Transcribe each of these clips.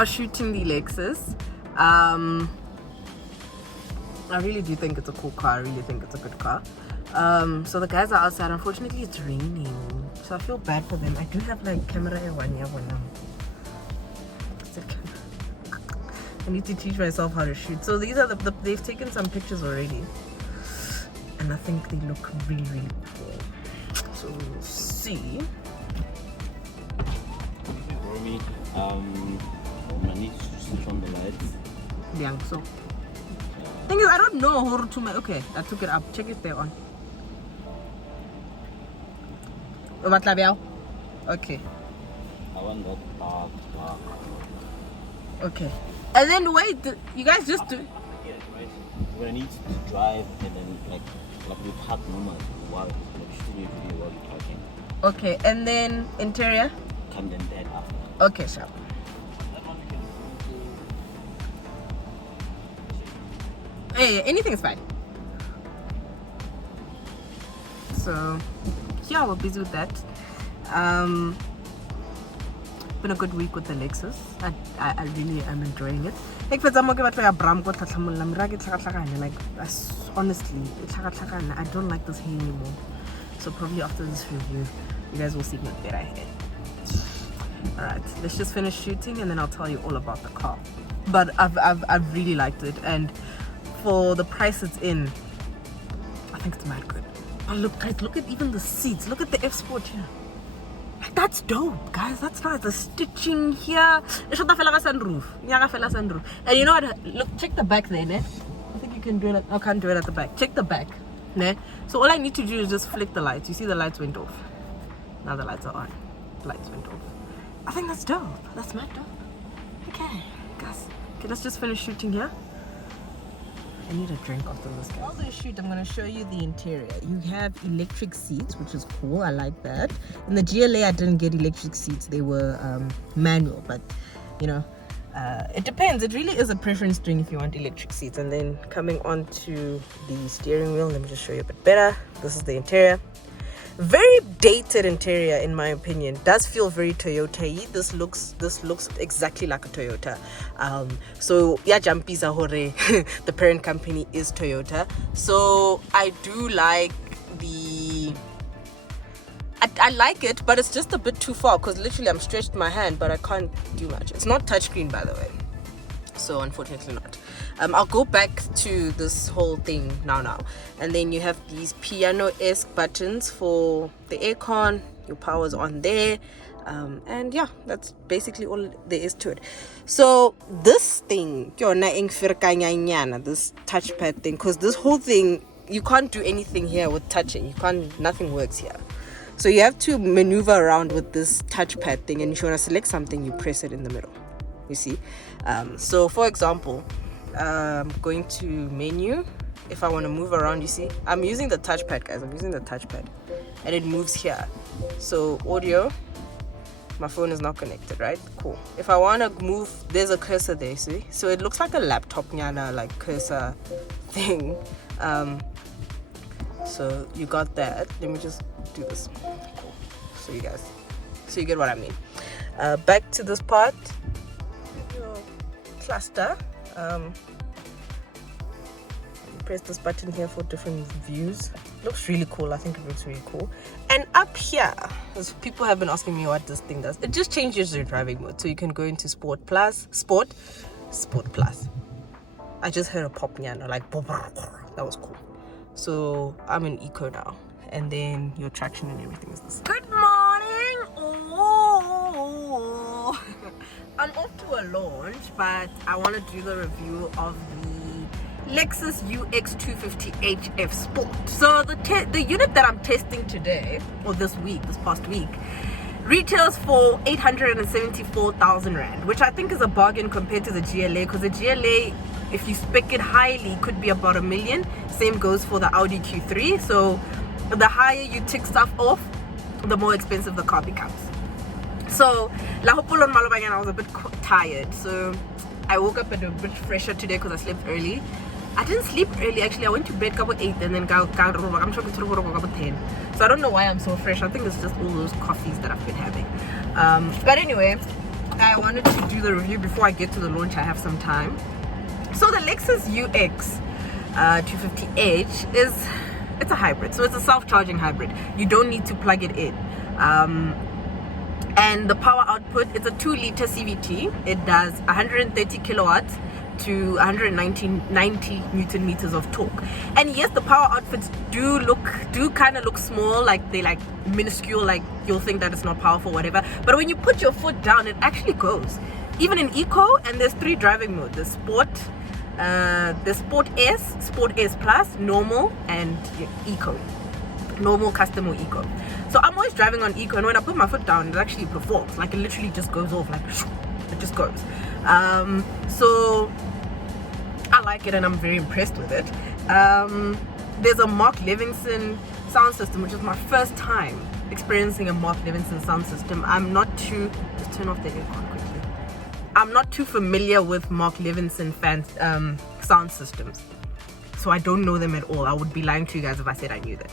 are shooting the Lexus. I really do think it's a cool car. I really think it's a good car. So the guys are outside. Unfortunately, it's raining, so I feel bad for them. I do have like camera one here one now. I need to teach myself how to shoot. So these are they've taken some pictures already, and I think they look really, really cool. So we'll see. Romy, I need to switch on the lights. Yeah, so thing is, I don't know how to make. Okay, I took it up. Check if they're on. Okay. I want that dark. Okay. And then wait, you guys just do. Yeah, right. When I need to drive and then like we park normal while shooting a video while you're talking. Okay, and then interior. Come then that after. Okay, sure. Hey, anything's fine. So yeah, we're busy with that. Been a good week with the Lexus. I really am enjoying it. Like for example, like honestly, I don't like this hair anymore. So probably after this review, you guys will see my better hair. Alright, let's just finish shooting and then I'll tell you all about the car. But I've really liked it, and for the price it's in, I think it's mad good. But look guys, look at even the seats. Look at the F Sport here. That's dope, guys. That's nice. The stitching here. It should have a sunroof. Sunroof. And you know what? Look, check the back there, ne? I think you can do it. I can't do it at the back. Check the back, ne? So all I need to do is just flick the lights. You see the lights went off. Now the lights are on. Lights went off. I think that's dope. That's mad dope. Okay, guys. Okay, let's just finish shooting here. I need a drink after this, guys. While the shoot, I'm going to show you the interior. You have electric seats, which is cool. I like that. In the GLA, I didn't get electric seats. They were manual, but you know, it depends. It really is a preference thing if you want electric seats. And then coming on to the steering wheel, let me just show you a bit better. This is the interior. Very dated interior, in my opinion. Does feel very Toyota-y. This looks exactly like a Toyota. So yeah, Jampiza Hore, the parent company is Toyota. So I do like I like it, but it's just a bit too far because literally I'm stretched my hand, but I can't do much. It's not touchscreen, by the way. So unfortunately not. I'll go back to this whole thing now. And then you have these piano-esque buttons for the aircon. Your power's on there. And yeah, that's basically all there is to it. So this thing, this touchpad thing, because this whole thing, you can't do anything here with touching. Nothing works here. So you have to maneuver around with this touchpad thing, and if you want to select something, you press it in the middle. You see? So for example, going to menu. If I want to move around, you see, I'm using the touchpad, guys. I'm using the touchpad, and it moves here. So audio, my phone is not connected, right? Cool. If I want to move, there's a cursor there, see? So it looks like a laptop nyana, like cursor thing. So you got that. Let me just do this. Cool. So you get what I mean. Back to this part. Your cluster. Press this button here for different views. Looks really cool. I think it looks really cool. And up here, as people have been asking me what this thing does, it just changes your driving mode. So you can go into Sport Plus. I just heard a pop nyana, like that was cool. So I'm in eco now, and then your traction and everything is this. Good morning. Oh, I'm off to a launch, but I want to do the review of the Lexus UX250h F Sport. So the unit that I'm testing today, or this past week, retails for 874,000 Rand, which I think is a bargain compared to the GLA, because the GLA, if you spec it highly, could be about $1 million. Same goes for the Audi Q3. So the higher you tick stuff off, the more expensive the car becomes. So I was a bit tired, so I woke up a bit fresher today because I slept early. I didn't sleep early, actually. I went to bed about 8 and then I'm talking to about 10. So I don't know why I'm so fresh. I think it's just all those coffees that I've been having. But anyway, I wanted to do the review before I get to the launch. I have some time. So the Lexus UX250h it's a hybrid. So it's a self-charging hybrid. You don't need to plug it in. And the power output, it's a 2-liter CVT. It does 130 kilowatts to 190 newton meters of torque. And yes, the power outputs do kind of look small, like they like minuscule, like you'll think that it's not powerful, whatever. But when you put your foot down, it actually goes. Even in eco, and there's 3 driving modes: the sport, the Sport S Plus, normal, and eco. Normal, custom, or eco. So I'm always driving on eco, and when I put my foot down, it actually performs. Like it literally just goes off, like it just goes. So I like it, and I'm very impressed with it. There's a Mark Levinson sound system, which is my first time experiencing a Mark Levinson sound system. I'm not too, just turn off the aircon quickly. I'm not too familiar with Mark Levinson sound systems, so I don't know them at all. I would be lying to you guys if I said I knew them.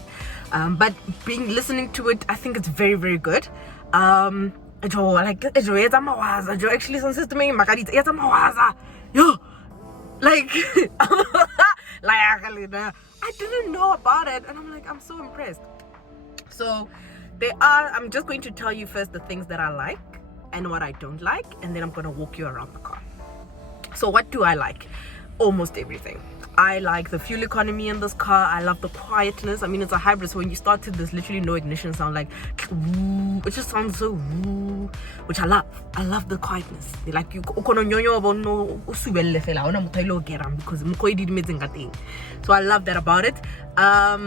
But listening to it, I think it's very, very good. Actually sound system yo, like I didn't know about it, and I'm so impressed. So I'm just going to tell you first the things that I like and what I don't like, and then I'm going to walk you around the car. So what do I like? Almost everything. I like the fuel economy in this car. I love the quietness. I mean, it's a hybrid, so when you start it, there's literally no ignition sound. Like, it just sounds so, which I love. I love the quietness. Like, you because so I love that about it. I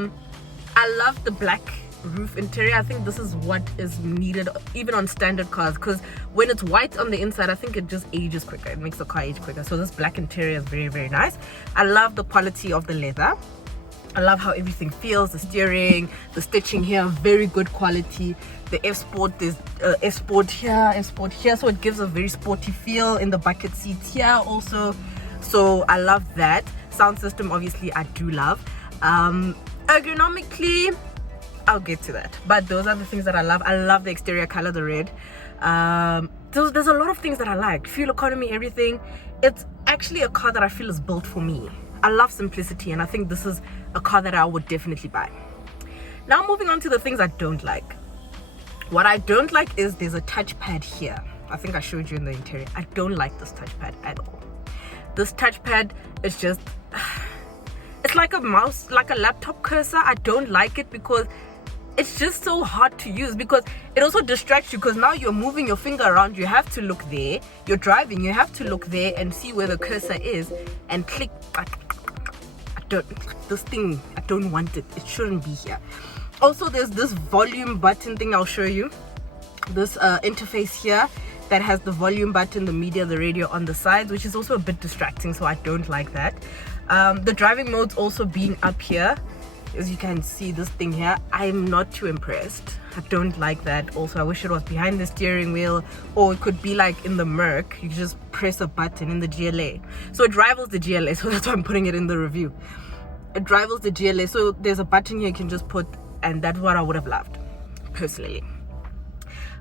love the black roof interior. I think this is what is needed even on standard cars, because when it's white on the inside, I think it just ages quicker. It makes the car age quicker. So this black interior is very, very nice. I love the quality of the leather. I love how everything feels. The steering, the stitching here, very good quality. The F-Sport, there's F-Sport here, so it gives a very sporty feel in the bucket seats here also. So I love that. Sound system, obviously, I do love. Ergonomically, I'll get to that, but those are the things that I love. I love the exterior color, the red. There's a lot of things that I like. Fuel economy, everything. It's actually a car that I feel is built for me. I love simplicity, and I think this is a car that I would definitely buy. Now moving on to the things I don't like. What I don't like is there's a touchpad here. I think I showed you in the interior. I don't like this touchpad at all. This touchpad is just, it's like a mouse, like a laptop cursor. I don't like it because it's just so hard to use, because it also distracts you, because now you're moving your finger around, you have to look there. You're driving, you have to look there and see where the cursor is and click. I don't want it. It shouldn't be here. Also, there's this volume button thing. I'll show you this interface here that has the volume button, the media, the radio on the sides, which is also a bit distracting, so I don't like that. The driving modes also being up here, as you can see, this thing here, I'm not too impressed. I don't like that. Also, I wish it was behind the steering wheel, or it could be like in the Merc, you just press a button in the GLA. So it rivals the GLA, so that's why I'm putting it in the review. It rivals the GLA, so there's a button here you can just put, and that's what I would have loved personally.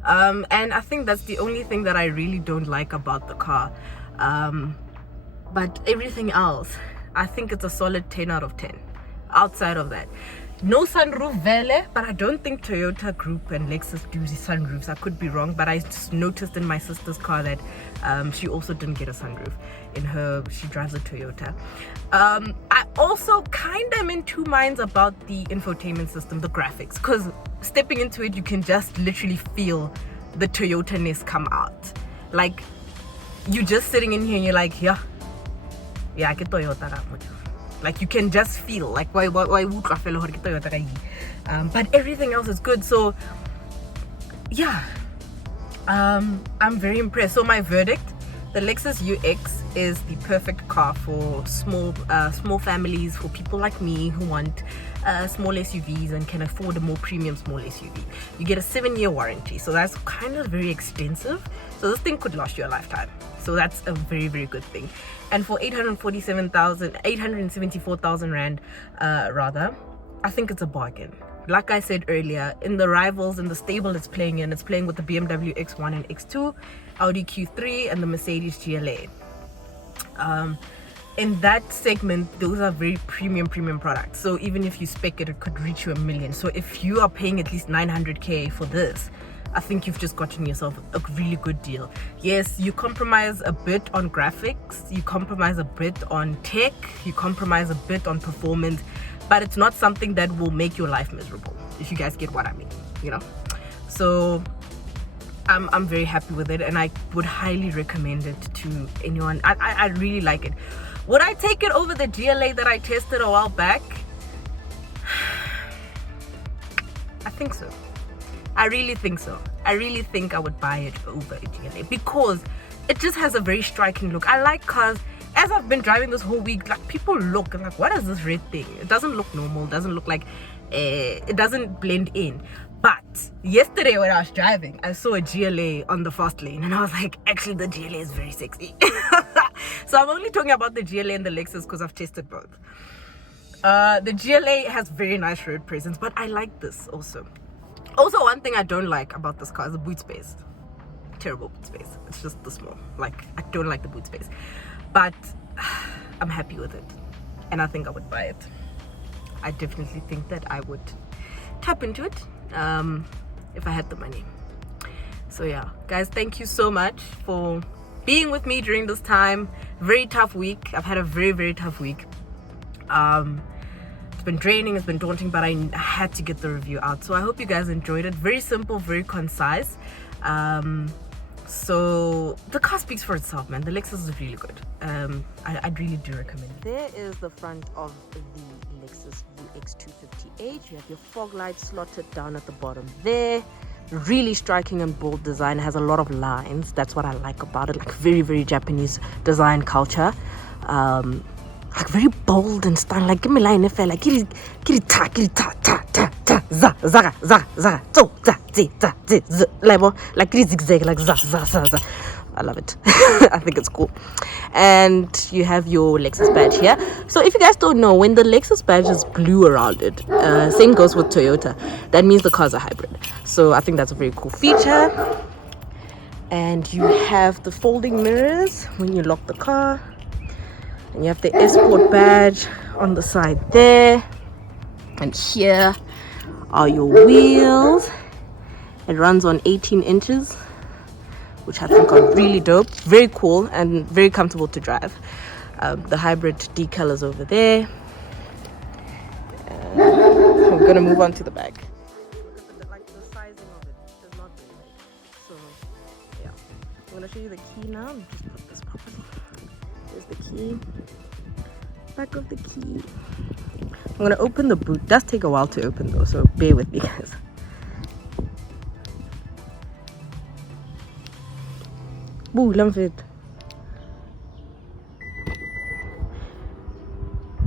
And I think that's the only thing that I really don't like about the car. But everything else, I think it's a solid 10 out of 10. Outside of that, no sunroof vele, but I don't think Toyota Group and Lexus do sunroofs. I could be wrong, but I just noticed in my sister's car that she also didn't get a sunroof in her. She drives a Toyota. I also kind of am in two minds about the infotainment system, the graphics, because stepping into it, you can just literally feel the Toyota-ness come out. Like, you just sitting in here and you're like, yeah, I get Toyota. Like, you can just feel like why but everything else is good. So yeah, I'm very impressed. So my verdict, the Lexus UX is the perfect car for small families, for people like me who want small SUVs and can afford a more premium small SUV. You get a 7-year warranty, so that's kind of very extensive. So this thing could last you a lifetime. So that's a very, very good thing. And for 874,000 rand, rather, I think it's a bargain. like I said earlier, in the rivals, in the stable it's playing in, it's playing with the BMW X1 and X2, Audi Q3, and the Mercedes GLA. In that segment, those are very premium products. So even if you spec it, it could reach you $1 million. So if you are paying at least 900k for this, I think you've just gotten yourself a really good deal. Yes, you compromise a bit on graphics, you compromise a bit on tech, you compromise a bit on performance, but it's not something that will make your life miserable, if you guys get what I mean, you know. So I'm very happy with it, and I would highly recommend it to anyone. I really like it. Would I take it over the GLA that I tested a while back? I think so. I really think so. I really think I would buy it over a GLA because it just has a very striking look. I like cars. As I've been driving this whole week, like, people look and like, what is this red thing? It doesn't look normal. It doesn't look like it doesn't blend in. But yesterday when I was driving, I saw a GLA on the fast lane and I was like, actually the GLA is very sexy. So I'm only talking about the GLA and the Lexus because I've tested both. The GLA has very nice road presence, but I like this also. Also, one thing I don't like about this car is the boot space. Terrible boot space. It's just the small. Like, I don't like the boot space. But I'm happy with it. And I think I would buy it. I definitely think that I would tap into it if I had the money. So yeah, guys, thank you so much for being with me during this time. Very tough week. I've had a very tough week. It's been draining, it's been daunting, but I had to get the review out. So I hope you guys enjoyed it. Very simple, very concise. So the car speaks for itself, man. The Lexus is really good. I really do recommend it. There is the front of the Lexus UX250h. You have your fog lights slotted down at the bottom there. Really striking and bold design. It has a lot of lines. That's what I like about it. Like, very Japanese design culture. Like, very bold and stylish. Like, give me line if I like kiri ta ta za za za za zo za zi za zi z like kiri zigzag, like za za za za. I love it. I think it's cool. And you have your Lexus badge here. So if you guys don't know, when the Lexus badge is blue around it, same goes with Toyota, that means the car's a hybrid. So I think that's a very cool feature. And you have the folding mirrors when you lock the car. And you have the Esport badge on the side there. And here are your wheels. It runs on 18 inches, which I think are really dope. Very cool and very comfortable to drive. The hybrid decal is over there. I'm gonna move on to the back. Like, the sizing of it is not very big. So yeah, I'm gonna show you the key now. Just put this properly. There's the key. Back of the key. I'm gonna open the boot. It does take a while to open though, so bear with me, guys. Boo, love it.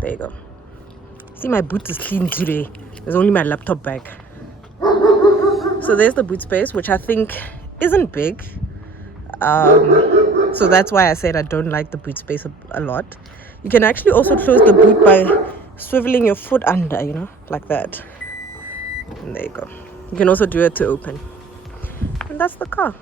There you go. See, my boot is clean today. There's only my laptop bag. So there's the boot space, which I think isn't big. So that's why I said I don't like the boot space a lot. You can actually also close the boot by swiveling your foot under, you know, like that. And there you go. You can also do it to open. And that's the car.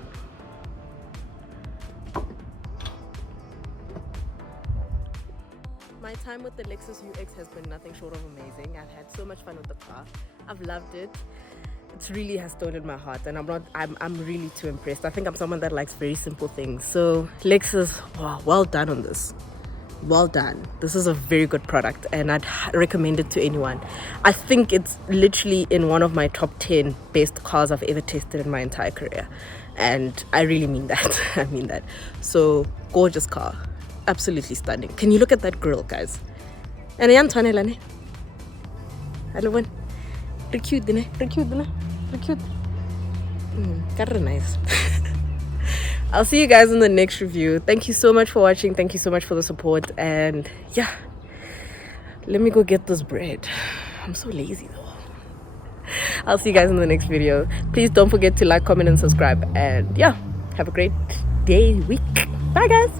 My time with the Lexus UX has been nothing short of amazing. I've had so much fun with the car. I've loved it. It really has stolen my heart, and I'm really too impressed. I think I'm someone that likes very simple things. So Lexus, wow, well done on this. Well done. This is a very good product, and I'd recommend it to anyone. I think it's literally in one of my top 10 best cars I've ever tested in my entire career, and I really mean that. I mean that. So gorgeous car, absolutely stunning. Can you look at that grille, guys? And Untitled Chapter. Cute, nice. I'll see you guys in the next review. Thank you so much for watching. Thank you so much for the support. And yeah, let me go get this bread. I'm so lazy though. I'll see you guys in the next video. Please don't forget to like, comment, and subscribe. And yeah, have a great day, week. Bye, guys.